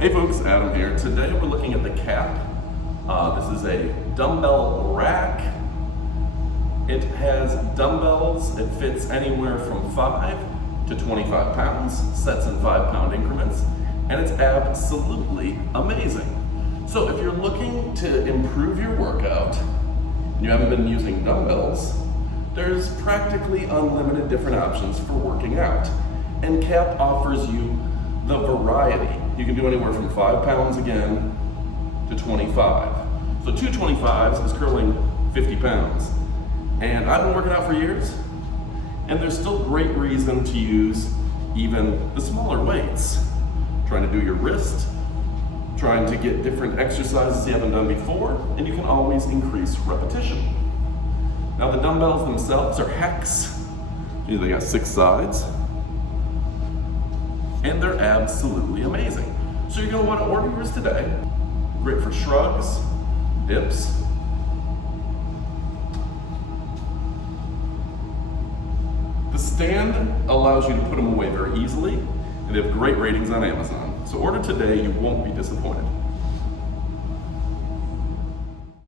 Hey folks, Adam here. Today we're looking at the cap. This is a dumbbell rack. It has dumbbells. It fits anywhere from 5 to 25 pounds, sets in 5-pound increments, and it's absolutely amazing. So if you're looking to improve your workout, and you haven't been using dumbbells, there's practically unlimited different options for working out. And CAP offers you the variety. You can do anywhere from 5 pounds again to 25. So 225s is curling 50 pounds. And I've been working out for years, and there's still great reason to use even the smaller weights. Trying to do your wrist, trying to get different exercises you haven't done before, and you can always increase repetition. Now the dumbbells themselves are hex. They got 6 sides, and they're absolutely amazing. So you're gonna wanna order yours today. Great for shrugs, dips. The stand allows you to put them away very easily, and they have great ratings on Amazon. So order today, you won't be disappointed.